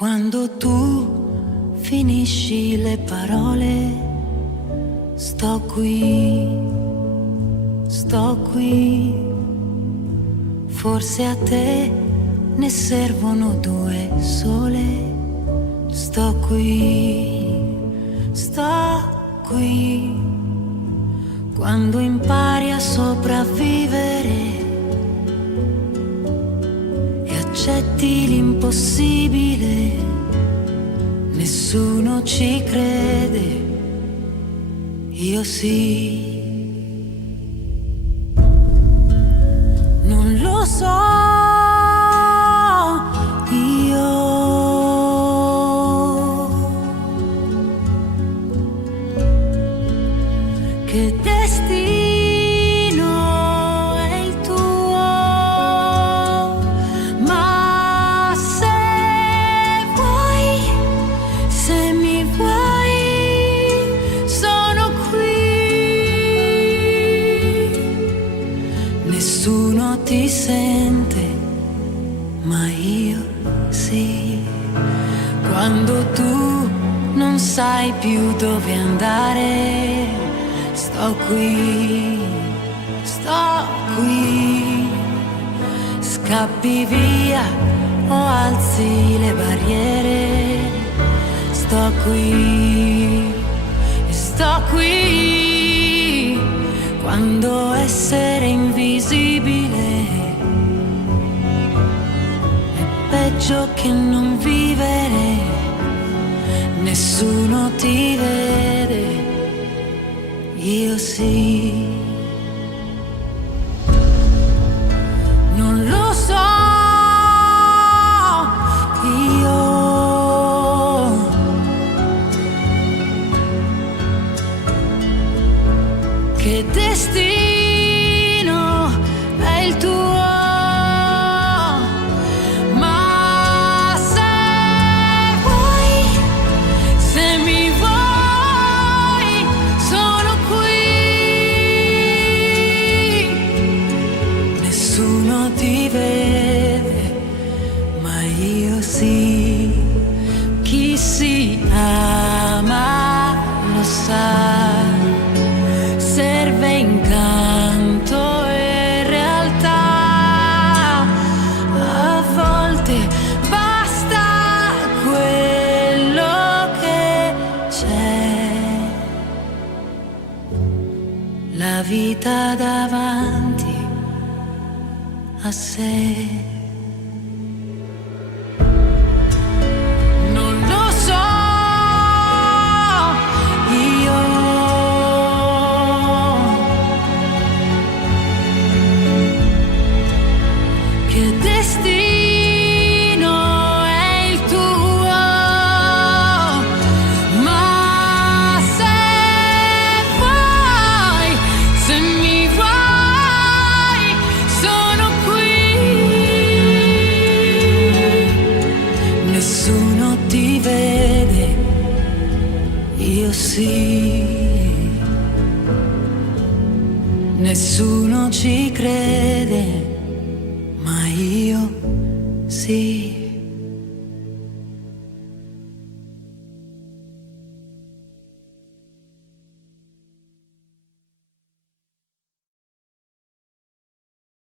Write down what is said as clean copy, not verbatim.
Quando tu finisci le parole, sto qui, sto qui. Forse a te ne servono due sole. Sto qui, sto qui. Quando impari a sopravvivere e accetti l'impossibile, nessuno ci crede, io sì. Non lo so, io che destino è il tuo, ma se vuoi, se mi vuoi, sono qui. Nessuno ti sente, ma io sì. Quando tu non sai più dove andare, sto qui, sto qui. Scappi via o alzi le barriere, sto qui, sto qui. Quando essere invisibile è peggio che non vivere, nessuno ti vede, io sì. Non lo so, io che destino è il tuo, ma se vuoi, se mi vuoi, sono qui. Nessuno ti vede, ma io sì. Chi si ama lo sa, serve incanto e realtà. A volte basta quello che c'è, la vita davanti a sé. Non lo so, io che destino è il tuo, ma se vuoi, se mi vuoi, sono qui. Nessuno ti vede, io sì. Nessuno ci crede, ma io sì.